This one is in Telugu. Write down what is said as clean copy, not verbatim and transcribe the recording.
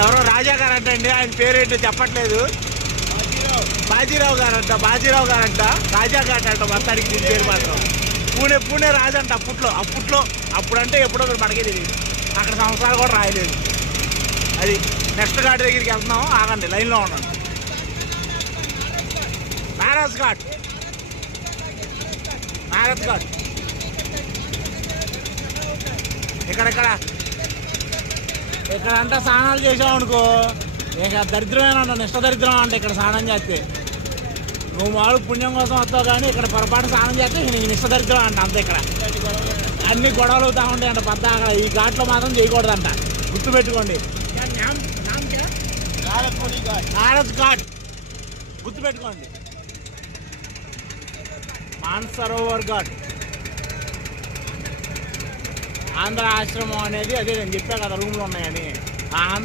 ఎవరో రాజా గారంట అండి, ఆయన పేరేంటో చెప్పట్లేదు. బాజీరావు గారంట, బాజీరావు గారంట, రాజా గారంట మొత్తానికి దీని పేరు మాత్రం. పూణే రాజంట అప్పుడంటే ఎప్పుడో మనకే తెలియదు. అక్కడ సంవత్సరాలు కూడా రాయలేదు. అది నెక్స్ట్ ఘాట్ దగ్గరికి వెళ్తున్నాం, ఆగండి, లైన్లో ఉన్నాను. నారాజ్ ఘాట్ ఇక్కడంతా స్నానాలు చేసావు అనుకో, ఇక దరిద్రమేనా, నిష్ట దరిద్రం అంట. ఇక్కడ స్నానం చేస్తే నువ్వు మామూలు పుణ్యం కోసం వస్తావు, కానీ ఇక్కడ పొరపాటు స్నానం చేస్తే నీకు నిష్ట దరిద్రం అంట. అంతే, ఇక్కడ అన్ని గొడవలు అవుతా ఉంటాయి అంట. పెద్ద అక్కడ ఈ ఘాట్లో మాత్రం చేయకూడదంట, గుర్తుపెట్టుకోండి. నారజ్ ఘాట్ గుర్తుపెట్టుకోండి. మానసరోవర్ ఘాట్ ఆంధ్ర ఆశ్రమం అనేది, అదే నేను చెప్పా కదా రూమ్లో ఉన్నాయని. ఆ ఆంధ్ర